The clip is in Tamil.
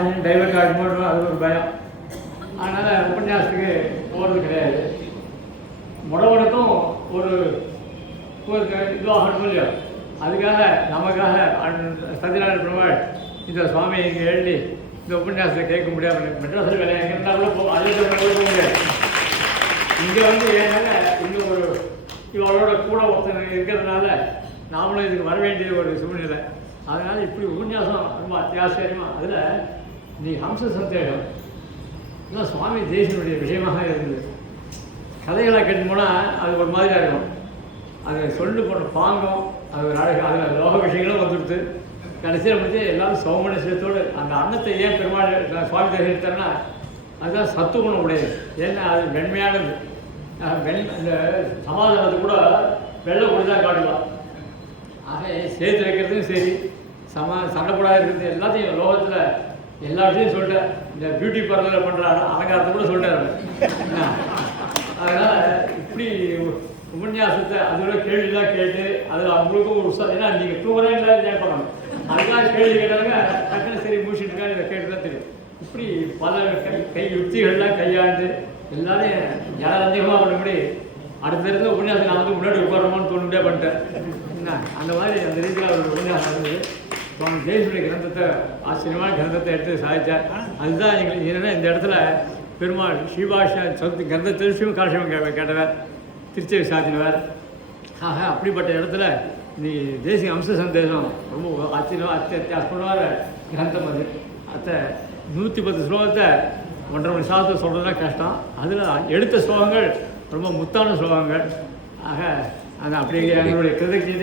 வாங்கி டைவர்ட் ஆகும்போது அது ஒரு பயம். அதனால் உபன்யாசத்துக்கு போகிறது கிடையாது. முடவனுக்கும் ஒரு இதுவாகணும் இல்லையோ, அதுக்காக நமக்காக சத்யநாராயண பெருமாள் இந்த சுவாமியை இங்கே எழுதி இந்த உபன்யாசத்தை கேட்க முடியாது. மெட்ராஸில் வேலை எங்கன்னா கூட போகும், அதே போக முடியாது. இங்கே வந்து ஏன்னா இங்கே ஒரு இவளோட கூட ஒருத்தர் இருக்கிறதுனால நாமளும் இதுக்கு வர வேண்டிய ஒரு சூழ்நிலை. அதனால் இப்படி உபன்யாசம் ரொம்ப அத்தியாவசியமாக. அதில் நீ ஹம்ச சந்தேகம் இல்லை சுவாமி தேசியனுடைய விஷயமாக இருந்தது. கதைகளை கேட்டு போனால் அது ஒரு மாதிரியாக இருக்கும். அதை சொல்லு போன பாங்கம் அது ஒரு அழகு. அதில் லோக விஷயங்களும் வந்துடுது. கடைசியில் முடிஞ்சு எல்லாரும் சௌமனசத்தோடு அந்த அன்னத்தை ஏன் பெருமாள் சுவாமி தேசியம் எடுத்தாருன்னா அதுதான் சத்துவகுணம் உடையது. ஏன்னா அது வெண்மையானது. இந்த சமாதானத்தை கூட வெள்ளை கூட தான் காட்டுவான். ஆக சேர்த்து வைக்கிறதும் சரி, சண்டை போடாத இருக்கிறது எல்லாத்தையும் லோகத்தில் எல்லா விஷயம் சொல்லிட்டேன். இந்த பியூட்டி பார்லரில் பண்ணுற அலங்காரத்தை கூட சொல்லிட்டாரு. அதனால் இப்படி உபன்யாசத்தை அதோட கேள்விலாம் கேட்டு அதில் அவங்களுக்கும் ஒரு உற்சாகம். ஏன்னா நீங்கள் தூங்குறேன் இல்லை கேட்பாங்க, அதுக்காக கேள்வி கேட்டாங்க. டக்குன்னு சரி முடிச்சுட்டு இருக்காங்க, இதை கேட்டு தான் தெரியும். இப்படி பல கை யுக்திகள்லாம் கையாண்டு எல்லாரையும் ஜனரஞ்சகமாக பண்ணபடி அடுத்திருந்து உபன்யாசம் நான் வந்து முன்னாடி உட்காரணும்னு தோணுட்டே பண்ணிட்டேன். என்ன அந்த மாதிரி அந்த ரீதியில் ஒரு உபன்யாசம் இருந்தது. சுவாமி தேசியுடைய கிரந்தத்தை ஆச்சரியமான கிரந்தத்தை எடுத்து சாதித்தார். அதுதான் எங்களுக்கு என்னென்னா இந்த இடத்துல பெருமாள் ஸ்ரீபாஷா சொத்து கிரந்தத்தில் சிவகாசியம் கேட்டவர், திருச்செவி சாத்தினவர். ஆக அப்படிப்பட்ட இடத்துல இன்னைக்கு தேசிய அம்ச சந்தேசம் ரொம்ப அத்தியாவசியமான கிரந்தம். அது அத்தை 110 ஸ்லோகத்தை 1.5 மணி சாதத்தை சொல்கிறதுனா கஷ்டம். அதில் எடுத்த ஸ்லோகங்கள் ரொம்ப முத்தான ஸ்லோகங்கள். ஆக அது அப்படியே எங்களுடைய கிருதஜ்ஞதை